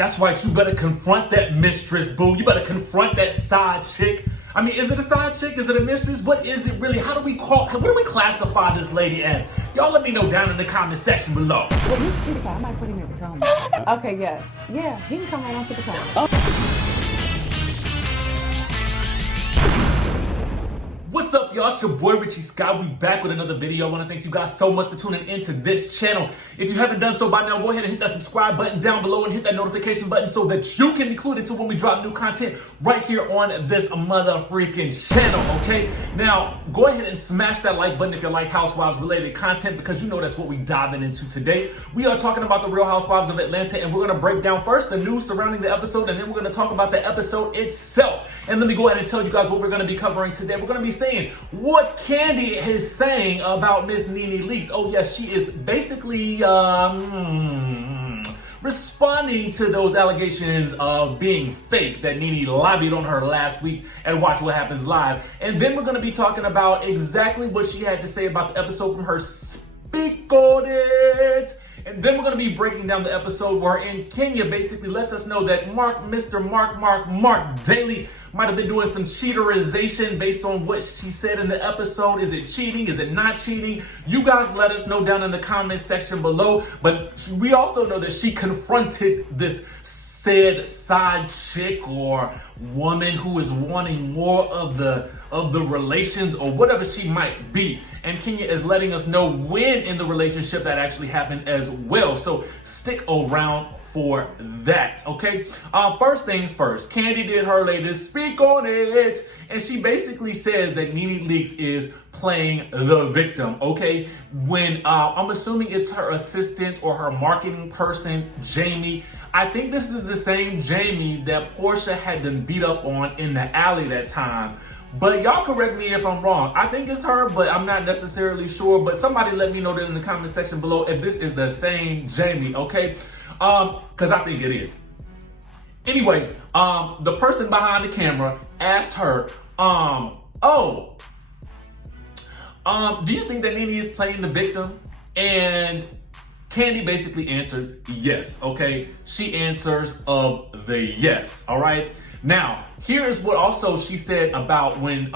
That's right, you better confront that mistress, boo. You better confront that side chick. I mean, is it a side chick? Is it a mistress? What is it really? What do we classify this lady as? Y'all let me know down in the comment section below. Well, he's cutie pie. I might put him in Potomac. Okay, yes. Yeah, he can come right on to Potomac. What's up, y'all? It's your boy Richie Scott. We back with another video. I want to thank you guys so much for tuning into this channel. If you haven't done so by now, go ahead and hit that subscribe button down below and hit that notification button so that you can be clued into when we drop new content right here on this mother freaking channel, okay? Now, go ahead and smash that like button if you like Housewives related content, because you know that's what we diving into today. We are talking about the Real Housewives of Atlanta, and we're going to break down first the news surrounding the episode, and then we're going to talk about the episode itself. And let me go ahead and tell you guys what we're going to be covering today. We're going to be saying what Kandi is saying about Miss Nene Leakes. Oh yes, she is basically responding to those allegations of being fake that Nene lobbied on her last week at Watch What Happens Live. And then we're going to be talking about exactly what she had to say about the episode from her Speak On It. And then we're going to be breaking down the episode wherein Kenya basically lets us know that Mr. MARC Daly might have been doing some cheaterization based on what she said in the episode. Is it cheating? Is it not cheating? You guys let us know down in the comment section below. But we also know that she confronted this said side chick or woman who is wanting more of the relations or whatever she might be. And Kenya is letting us know when in the relationship that actually happened as well. So stick around for that, okay? First things first, Kandi did her latest Speak On It, and she basically says that Nene Leakes is playing the victim, okay? When I'm assuming it's her assistant or her marketing person, Jamie. I think this is the same Jamie that Porsha had been beat up on in the alley that time. But y'all correct me if I'm wrong. I think it's her, but I'm not necessarily sure. But somebody let me know that in the comment section below if this is the same Jamie, okay? Because I think it is. Anyway, the person behind the camera asked her, do you think that Nene is playing the victim? And Kandi basically answers yes, okay? She answers of the yes, all right? Now, here's what also she said about when,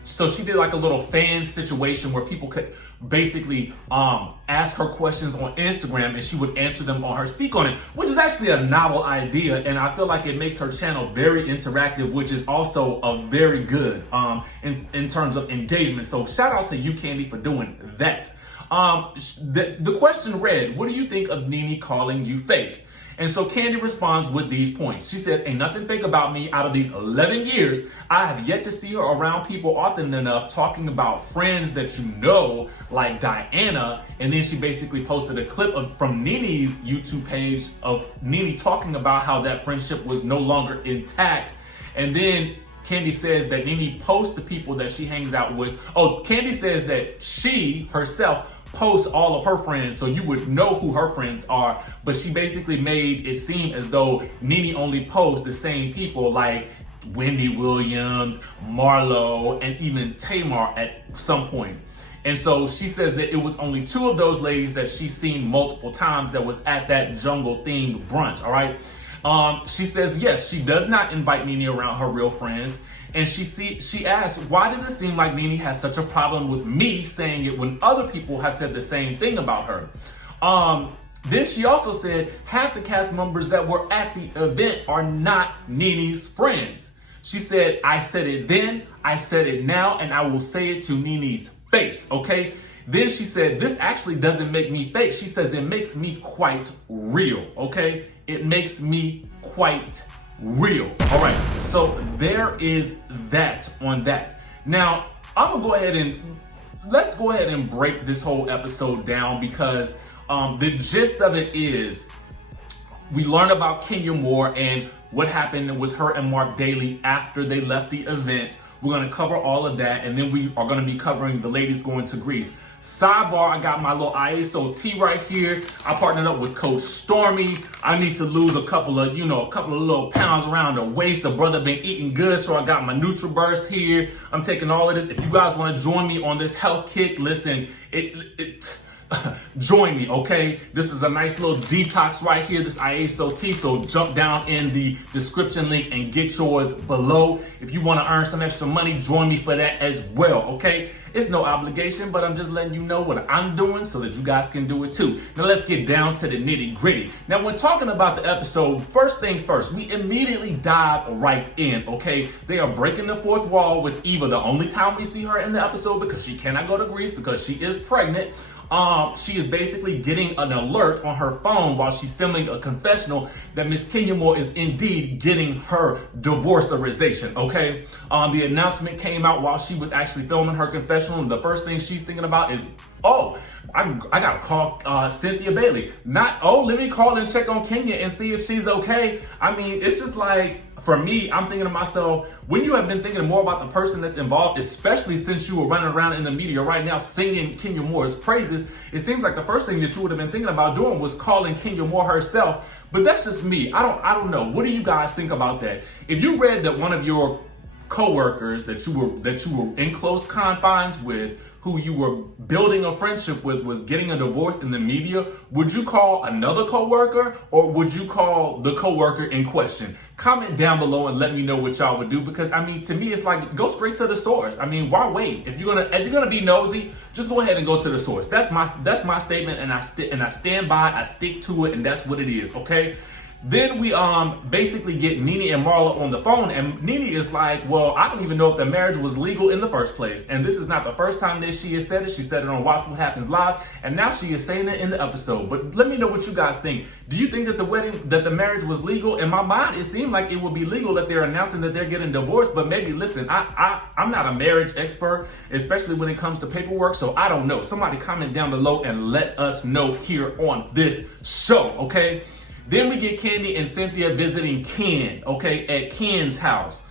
so she did like a little fan situation where people could basically ask her questions on Instagram and she would answer them on her Speak On It, which is actually a novel idea. And I feel like it makes her channel very interactive, which is also a very good in terms of engagement. So shout out to you, Kandi, for doing that. The question read, what do you think of Nene calling you fake? And so Kandi responds with these points. She says, ain't nothing fake about me. Out of these 11 years, I have yet to see her around people often enough talking about friends that you know, like Diana. And then she basically posted a clip from Nene's YouTube page of Nene talking about how that friendship was no longer intact. And then Kandi says that Nene posts the people that she hangs out with. Oh, Kandi says that she herself posts all of her friends so you would know who her friends are, but she basically made it seem as though Nene only posts the same people like Wendy Williams, Marlo, and even Tamar at some point. And so she says that it was only 2 of those ladies that she's seen multiple times that was at that jungle themed brunch, all right? She says, yes, she does not invite Nene around her real friends. And she asks, why does it seem like Nene has such a problem with me saying it when other people have said the same thing about her? Then she also said, half the cast members that were at the event are not Nene's friends. She said, I said it then, I said it now, and I will say it to Nene's face, okay? Then she said, this actually doesn't make me fake. She says, it makes me quite real, okay? It makes me quite real. All right, so there is that on that. Now, let's go ahead and break this whole episode down, because the gist of it is we learned about Kenya more and what happened with her and MARC Daly after they left the event. We're going to cover all of that, and then we are going to be covering the ladies going to Greece. Sidebar, I got my little ISO tea right here. I partnered up with Coach Stormy. I need to lose a couple of little pounds around the waist. The brother been eating good, so I got my NutriBurst here. I'm taking all of this. If you guys want to join me on this health kick, listen, join me, okay? This is a nice little detox right here, this IASOT, so jump down in the description link and get yours below. If you want to earn some extra money, join me for that as well, okay? It's no obligation, but I'm just letting you know what I'm doing so that you guys can do it too. Now let's get down to the nitty gritty. Now when talking about the episode, first things first, we immediately dive right in, okay? They are breaking the fourth wall with Eva, the only time we see her in the episode because she cannot go to Greece because she is pregnant. She is basically getting an alert on her phone while she's filming a confessional that Miss Kenya Moore is indeed getting her divorcerization, okay? The announcement came out while she was actually filming her confessional, and the first thing she's thinking about is, oh, I gotta call Cynthia Bailey. Not, oh, let me call and check on Kenya and see if she's okay. I mean, it's just like, for me, I'm thinking to myself, when you have been thinking more about the person that's involved, especially since you were running around in the media right now singing Kenya Moore's praises, it seems like the first thing that you would have been thinking about doing was calling Kenya Moore herself. But that's just me. I don't know. What do you guys think about that? If you read that one of your co-workers that you were in close confines with, who you were building a friendship with, was getting a divorce in the media, would you call another co-worker or would you call the co-worker in question? Comment down below and let me know what y'all would do, because I mean, to me, it's like, go straight to the source. I mean, why wait? If you're gonna be nosy, just go ahead and go to the source. That's my statement, and I stand by, I stick to it, and that's what it is, okay? Then we basically get Nene and Marlo on the phone, and Nene is like, well, I don't even know if the marriage was legal in the first place. And this is not the first time that she has said it. She said it on Watch What Happens Live, and now she is saying it in the episode. But let me know what you guys think. Do you think that the marriage was legal? In my mind, it seemed like it would be legal that they're announcing that they're getting divorced, but maybe, listen, I'm not a marriage expert, especially when it comes to paperwork, so I don't know. Somebody comment down below and let us know here on this show, okay? Then we get Kandi and Cynthia visiting Ken, okay, at Ken's house.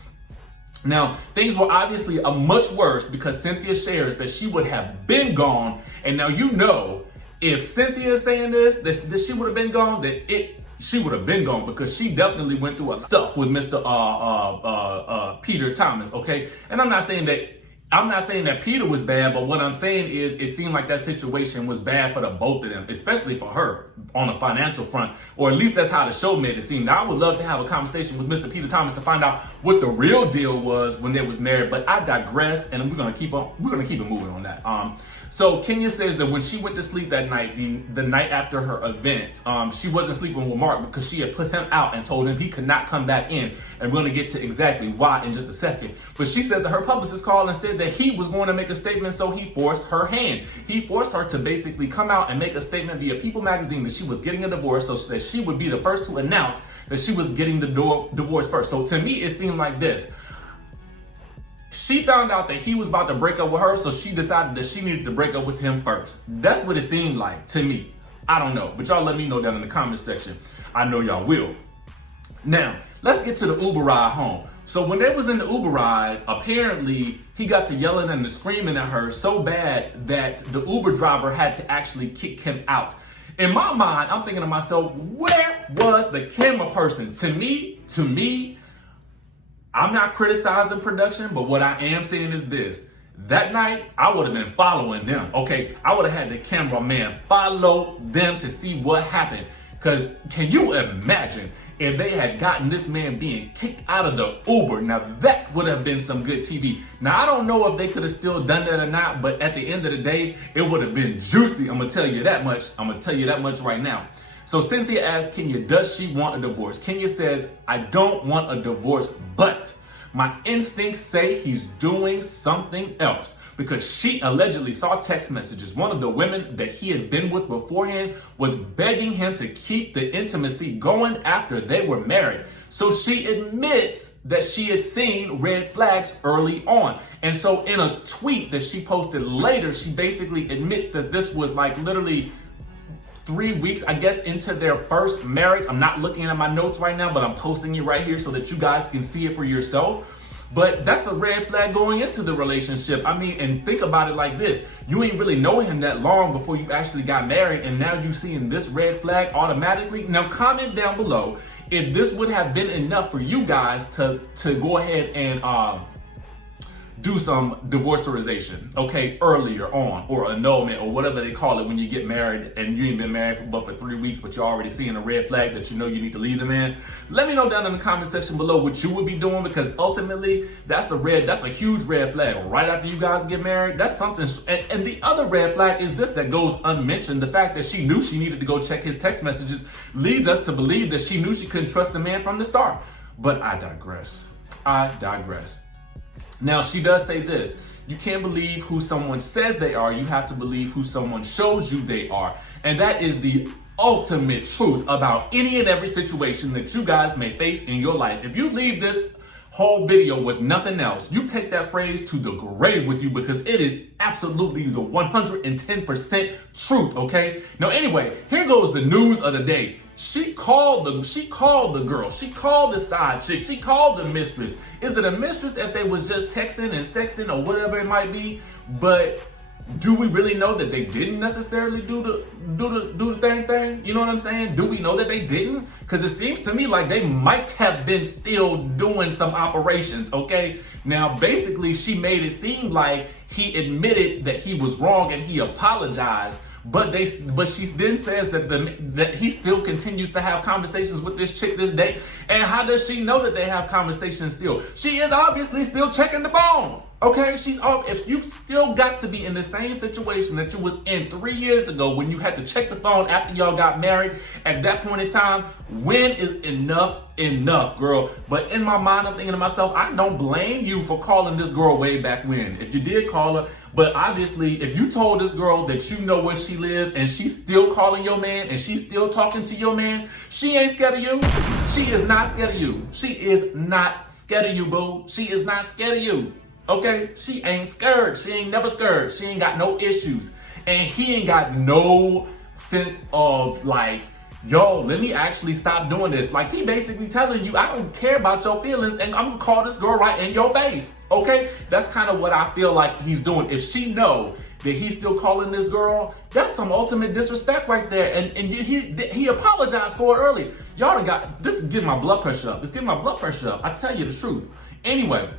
Now, things were obviously much worse because Cynthia shares that she would have been gone. And now, you know, if Cynthia is saying this, that she would have been gone, she would have been gone, because she definitely went through a stuff with Mr. Peter Thomas, okay? And I'm not saying that Peter was bad, but what I'm saying is it seemed like that situation was bad for the both of them, especially for her on a financial front, or at least that's how the show made it seem. Now, I would love to have a conversation with Mr. Peter Thomas to find out what the real deal was when they was married, but I digress, and we're gonna keep it moving on that. So Kenya says that when she went to sleep that night, the night after her event, she wasn't sleeping with Mark because she had put him out and told him he could not come back in. And we're gonna get to exactly why in just a second. But she says that her publicist called and said that he was going to make a statement, so he forced her hand. He forced her to basically come out and make a statement via People magazine that she was getting a divorce, so that she would be the first to announce that she was getting the divorce first. So to me, it seemed like this. She found out that he was about to break up with her, so she decided that she needed to break up with him first. That's what it seemed like to me. I don't know, but y'all let me know down in the comment section. I know y'all will. Now, let's get to the Uber ride home. So when they was in the Uber ride, apparently he got to yelling and screaming at her so bad that the Uber driver had to actually kick him out. In my mind, I'm thinking to myself, where was the camera person? To me, I'm not criticizing production, but what I am saying is this. That night, I would have been following them, okay? I would have had the cameraman follow them to see what happened. Because can you imagine if they had gotten this man being kicked out of the Uber? Now, that would have been some good TV. Now, I don't know if they could have still done that or not, but at the end of the day, it would have been juicy. I'm going to tell you that much. I'm going to tell you that much right now. So Cynthia asks Kenya, does she want a divorce? Kenya says, I don't want a divorce, but my instincts say he's doing something else, because she allegedly saw text messages. One of the women that he had been with beforehand was begging him to keep the intimacy going after they were married. So she admits that she had seen red flags early on. And so in a tweet that she posted later, she basically admits that this was like literally 3 weeks, I guess, into their first marriage. I'm not looking at my notes right now, but I'm posting it right here so that you guys can see it for yourself. But that's a red flag going into the relationship. I mean, and think about it like this. You ain't really know him that long before you actually got married, and now you seeing this red flag automatically. Now comment down below if this would have been enough for you guys to go ahead and do some divorcerization, okay, earlier on, or annulment, or whatever they call it when you get married and you ain't been married for 3 weeks, but you're already seeing a red flag that you know you need to leave the man. Let me know down in the comment section below what you would be doing, because ultimately that's a huge red flag. Right after you guys get married, that's something. And the other red flag is this that goes unmentioned. The fact that she knew she needed to go check his text messages leads us to believe that she knew she couldn't trust the man from the start. But I digress. Now, she does say this: you can't believe who someone says they are, you have to believe who someone shows you they are. And that is the ultimate truth about any and every situation that you guys may face in your life. If you leave this whole video with nothing else, you take that phrase to the grave with you, because it is absolutely the 110% truth, okay? Now, anyway, here goes the news of the day. She called the girl, she called the side chick, she called the mistress. Is it a mistress if they was just texting and sexting or whatever it might be? But do we really know that they didn't necessarily do the thing? You know what I'm saying? Do we know that they didn't? Because it seems to me like they might have been still doing some operations, okay? Now, basically, she made it seem like he admitted that he was wrong and he apologized. But she then says that he still continues to have conversations with this chick this day. And how does she know that they have conversations still? She is obviously still checking the phone. Okay, if you still got to be in the same situation that you was in 3 years ago when you had to check the phone after y'all got married, at that point in time, when is enough, girl? But in my mind, I'm thinking to myself, I don't blame you for calling this girl way back when. If you did call her, but obviously, if you told this girl that you know where she lived and she's still calling your man and she's still talking to your man, she ain't scared of you. She is not scared of you. She is not scared of you, boo. She is not scared of you. Okay? She ain't scared. She ain't never scared. She ain't got no issues. And he ain't got no sense of like, yo, let me actually stop doing this. Like, he basically telling you, I don't care about your feelings and I'm gonna call this girl right in your face. Okay? That's kind of what I feel like he's doing. If she know that he's still calling this girl, that's some ultimate disrespect right there. And he apologized for it early. Y'all done got, this is getting my blood pressure up. It's getting my blood pressure up. I tell you the truth. Anyway,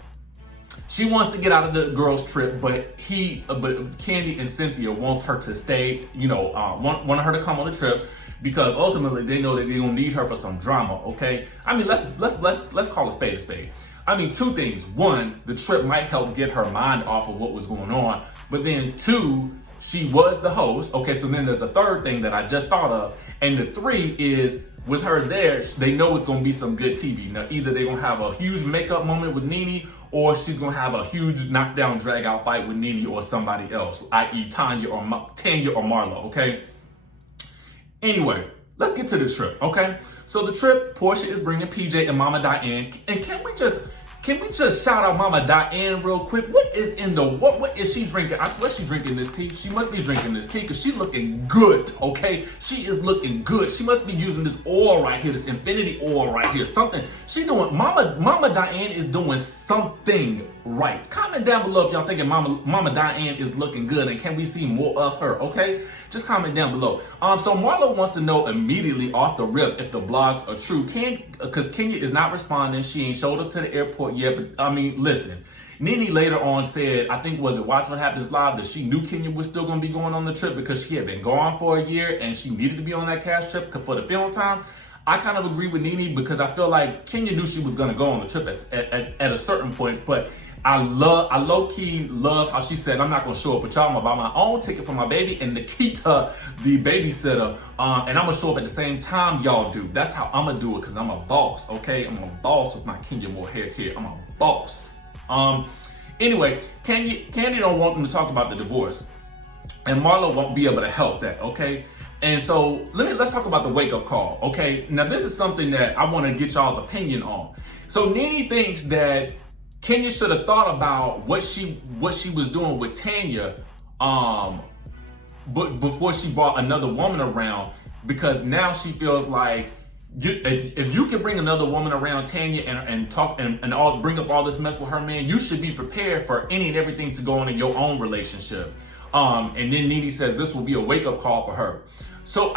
she wants to get out of the girls' trip, but Kandi and Cynthia wants her to stay, want her to come on the trip, because ultimately they know that they're gonna need her for some drama, okay? I mean, let's call a spade a spade. I mean, two things. One, the trip might help get her mind off of what was going on, but then two, she was the host, okay? So then there's a third thing that I just thought of, and the three is, with her there, they know it's gonna be some good TV. Now, either they're gonna have a huge makeup moment with Nene, or she's gonna have a huge knockdown, drag out fight with Nene or somebody else, i.e. Tanya or Marlo, okay? Anyway, let's get to the trip, okay? So the trip, Porsha is bringing PJ and Mama Diane, and can we just shout out Mama Diane real quick? What is she drinking? I swear she's drinking this tea. She must be drinking this tea because she's looking good, okay? She is looking good. She must be using this oil right here, this infinity oil right here. Something she doing. Mama Diane is doing something right. Comment down below if y'all thinking Mama Diane is looking good and can we see more of her, okay? Just comment down below. So Marlo wants to know immediately off the rip if the blogs are true. Because Kenya is not responding. She ain't showed up to the airport yet. But I mean, listen. Nene later on said, I think was it Watch What Happens Live, that she knew Kenya was still going to be going on the trip because she had been gone for a year and she needed to be on that cash trip for the film time. I kind of agree with Nene because I feel like Kenya knew she was going to go on the trip at a certain point, but I low-key love how she said, I'm not going to show up with y'all. I'm going to buy my own ticket for my baby and Nikita, the babysitter, and I'm going to show up at the same time y'all do. That's how I'm going to do it because I'm a boss, okay? I'm a boss with my Kenya more hair here. I'm a boss. Anyway, Kandi don't want them to talk about the divorce, and Marlo won't be able to help that, okay? And so let's talk about the wake-up call, okay? Now, this is something that I want to get y'all's opinion on. So Nene thinks that Kenya should have thought about what she was doing with Tanya, but before she brought another woman around, because now she feels like if you can bring another woman around Tanya and talk and all bring up all this mess with her man, you should be prepared for any and everything to go on in your own relationship. And then Nene says this will be a wake up call for her. So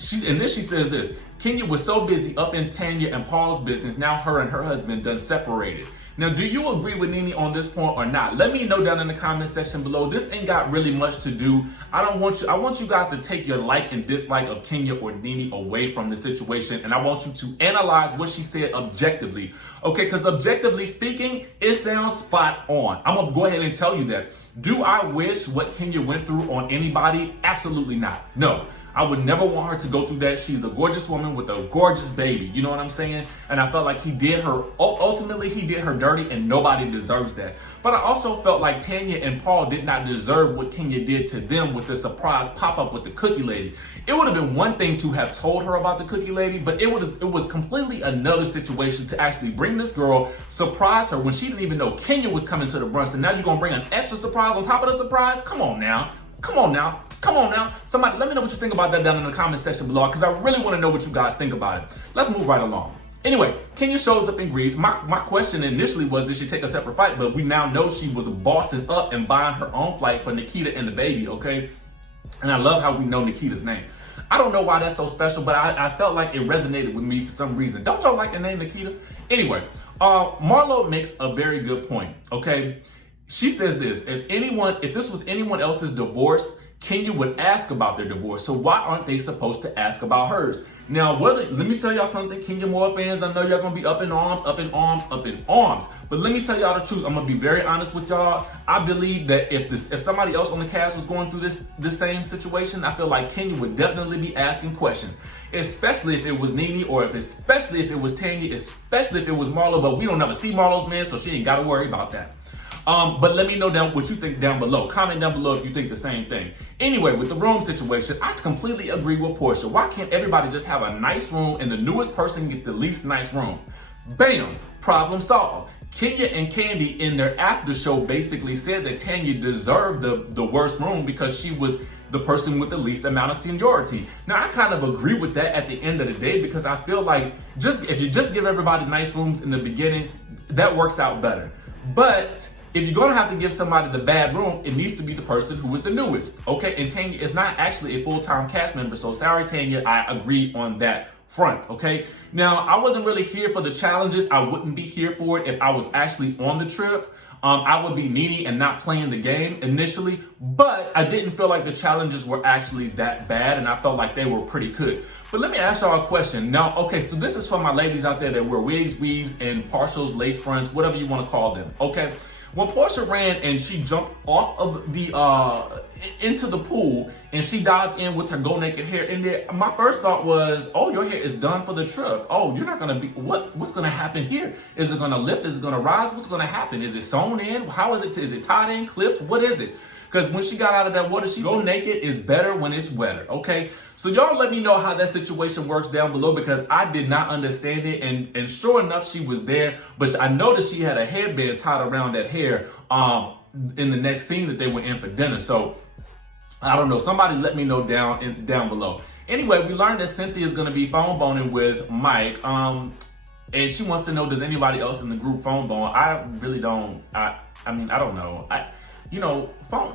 she says this. Kenya was so busy up in Tanya and Paul's business, now her and her husband done separated. Now, do you agree with Nene on this point or not? Let me know down in the comment section below. This ain't got really much to do. I want you guys to take your like and dislike of Kenya or Nene away from the situation, and I want you to analyze what she said objectively. Okay, because objectively speaking, it sounds spot on. I'm gonna go ahead and tell you that. Do I wish what Kenya went through on anybody? Absolutely not. No, I would never want her to go through that. She's a gorgeous woman with a gorgeous baby. You know what I'm saying? And I felt like ultimately he did her dirty, and nobody deserves that. But I also felt like Tanya and Paul did not deserve what Kenya did to them with the surprise pop-up with the cookie lady. It would have been one thing to have told her about the cookie lady, but it was completely another situation to actually bring this girl, surprise her when she didn't even know Kenya was coming to the brunch, and now you're gonna bring an extra surprise on top of the surprise? Come on now. Come on now. Come on now. Somebody, let me know what you think about that down in the comment section below, because I really want to know what you guys think about it. Let's move right along. Anyway, Kenya shows up in Greece. My question initially was, did she take a separate flight? But we now know she was bossing up and buying her own flight for Nikita and the baby, okay? And I love how we know Nikita's name. I don't know why that's so special, but I felt like it resonated with me for some reason. Don't y'all like the name Nikita? Anyway, Marlo makes a very good point, okay? She says this, if this was anyone else's divorce, Kenya would ask about their divorce. So why aren't they supposed to ask about hers? Now, let me tell y'all something, Kenya Moore fans, I know y'all gonna be up in arms, up in arms, up in arms. But let me tell y'all the truth. I'm gonna be very honest with y'all. I believe that if somebody else on the cast was going through this same situation, I feel like Kenya would definitely be asking questions. Especially if it was Nene, or especially if it was Tanya, especially if it was Marlo. But we don't never see Marlo's man, so she ain't gotta worry about that. But let me know what you think down below. Comment down below if you think the same thing. Anyway, with the room situation, I completely agree with Porsha. Why can't everybody just have a nice room and the newest person get the least nice room? Bam, problem solved. Kenya and Kandi in their after show basically said that Tanya deserved the worst room because she was the person with the least amount of seniority. Now, I kind of agree with that at the end of the day, because I feel like if you just give everybody nice rooms in the beginning, that works out better. But if you're gonna have to give somebody the bad room, it needs to be the person who is the newest, okay? And Tanya is not actually a full-time cast member, so sorry, Tanya, I agree on that front, okay? Now, I wasn't really here for the challenges. I wouldn't be here for it if I was actually on the trip. I would be Nene and not playing the game initially, but I didn't feel like the challenges were actually that bad, and I felt like they were pretty good. But let me ask y'all a question. Now, okay, so this is for my ladies out there that wear wigs, weaves, and partials, lace fronts, whatever you want to call them, okay? When Porsha ran and she jumped off of the into the pool and she dived in with her go naked hair in there, my first thought was, oh, your hair is done for the trip. Oh, you're not gonna be, what's gonna happen here? Is it gonna lift? Is it gonna rise? What's gonna happen? Is it sewn in? How is it? Is it tied in clips? What is it? Because when she got out of that water, she go naked is better when it's wetter, okay? So y'all let me know how that situation works down below, because I did not understand it, and sure enough, she was there, but I noticed she had a headband tied around that hair in the next scene that they were in for dinner. So I don't know, somebody let me know down below. Anyway, we learned that Cynthia is gonna be phone boning with Mike, and she wants to know, does anybody else in the group phone bone? I really don't, I mean, I don't know. You know,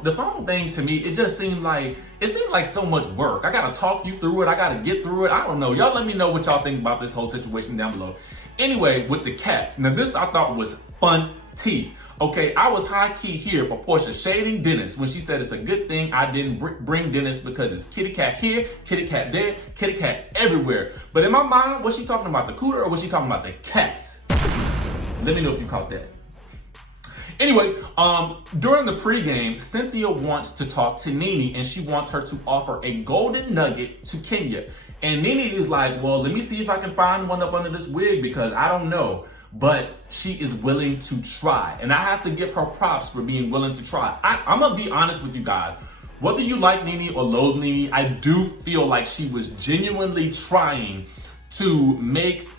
the phone thing to me, it seemed like so much work. I gotta talk you through it. I gotta get through it. I don't know. Y'all let me know what y'all think about this whole situation down below. Anyway, with the cats. Now this I thought was fun tea. Okay, I was high key here for Porsha shading Dennis when she said it's a good thing I didn't bring Dennis because it's kitty cat here, kitty cat there, kitty cat everywhere. But in my mind, was she talking about the cooter or was she talking about the cats? Let me know if you caught that. Anyway, during the pregame, Cynthia wants to talk to Nene and she wants her to offer a golden nugget to Kenya. And Nene is like, well, let me see if I can find one up under this wig because I don't know. But she is willing to try. And I have to give her props for being willing to try. I'm gonna be honest with you guys. Whether you like Nene or loathe Nene, I do feel like she was genuinely trying to make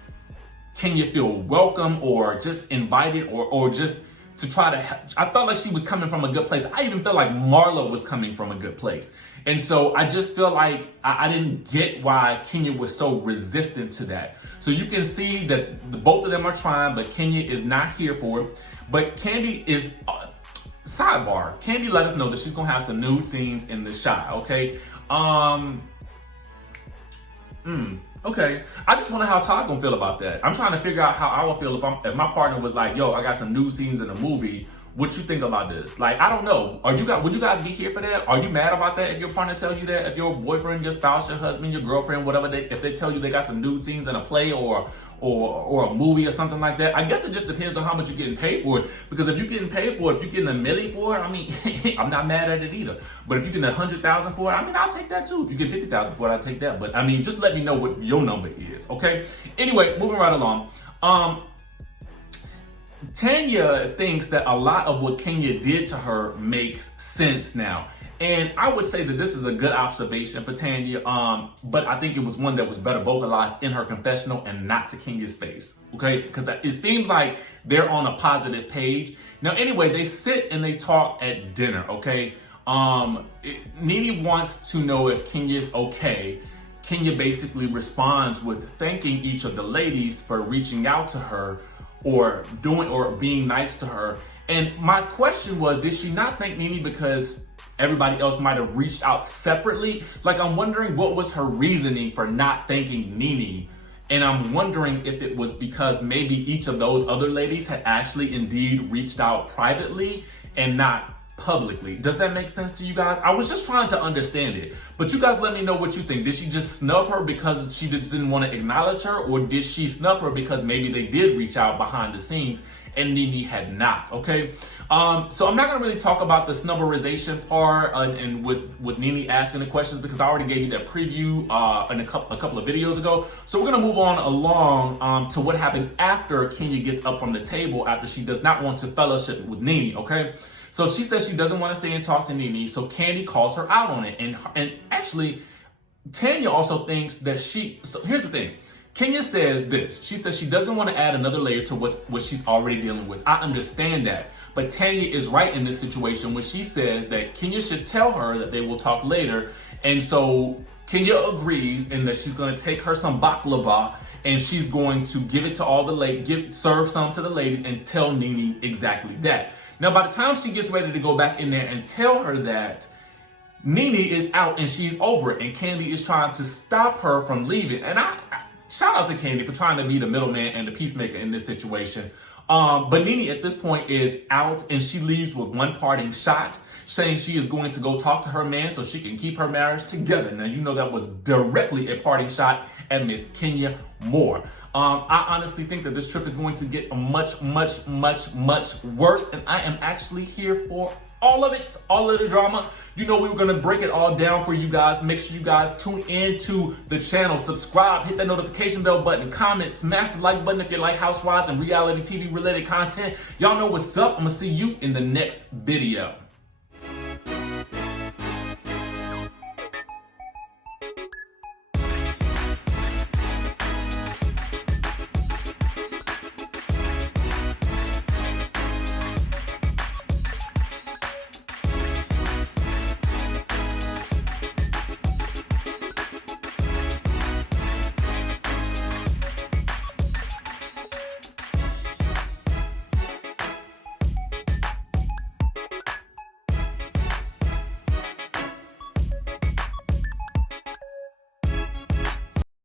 Kenya feel welcome or just invited or just to try to, I felt like she was coming from a good place. I even felt like Marlo was coming from a good place. And so I just feel like I didn't get why Kenya was so resistant to that. So you can see that both of them are trying, but Kenya is not here for it. But Kandi is, sidebar, Kandi let us know that she's gonna have some nude scenes in the shot, okay? Okay. I just wonder how Todd gonna feel about that. I'm trying to figure out how I would feel if my partner was like, yo, I got some new scenes in the movie. What you think about this? Like, I don't know. Would you guys be here for that? Are you mad about that if your partner tell you that? If your boyfriend, your spouse, your husband, your girlfriend, whatever, if they tell you they got some nude scenes in a play or a movie or something like that? I guess it just depends on how much you're getting paid for it. Because if you're getting paid for it, if you're getting $1 million for it, I mean, I'm not mad at it either. But if you're getting $100,000 for it, I mean, I'll take that too. If you get $50,000 for it, I'll take that. But I mean, just let me know what your number is, okay? Anyway, moving right along. Tanya thinks that a lot of what Kanye did to her makes sense now. And I would say that this is a good observation for Tanya, but I think it was one that was better vocalized in her confessional and not to Kenya's face, okay? Because it seems like they're on a positive page. Now, anyway, they sit and they talk at dinner, okay? Nene wants to know if Kenya's okay. Kenya basically responds with thanking each of the ladies for reaching out to her or being nice to her. And my question was, did she not thank Nene because everybody else might have reached out separately? Like, I'm wondering what was her reasoning for not thanking Nene. And I'm wondering if it was because maybe each of those other ladies had actually indeed reached out privately and not publicly. Does that make sense to you guys? I was just trying to understand it. But you guys let me know what you think. Did she just snub her because she just didn't want to acknowledge her? Or did she snub her because maybe they did reach out behind the scenes and Nene had not, okay? So I'm not gonna really talk about the snubberization part and with Nene asking the questions because I already gave you that preview in a couple of videos ago. So we're gonna move on along to what happened after Kenya gets up from the table after she does not want to fellowship with Nene, okay? So she says she doesn't want to stay and talk to Nene, so Kandi calls her out on it. And actually, Tanya also thinks that so here's the thing. Kenya says this. She says she doesn't want to add another layer to what she's already dealing with. I understand that. But Tanya is right in this situation when she says that Kenya should tell her that they will talk later. And so Kenya agrees and that she's going to take her some baklava and she's going to give it to all the ladies, serve some to the ladies and tell Nene exactly that. Now, by the time she gets ready to go back in there and tell her that, Nene is out and she's over it. And Kandi is trying to stop her from leaving. And I shout out to Kandi for trying to be the middleman and the peacemaker in this situation. But Nene at this point is out and she leaves with one parting shot saying she is going to go talk to her man so she can keep her marriage together. Now, you know that was directly a parting shot at Miss Kenya Moore. I honestly think that this trip is going to get much, much, much, much worse. And I am actually here for all of it, all of the drama. You know, we were going to break it all down for you guys. Make sure you guys tune in to the channel, subscribe, hit that notification bell button, comment, smash the like button if you like Housewives and reality TV related content. Y'all know what's up. I'm going to see you in the next video.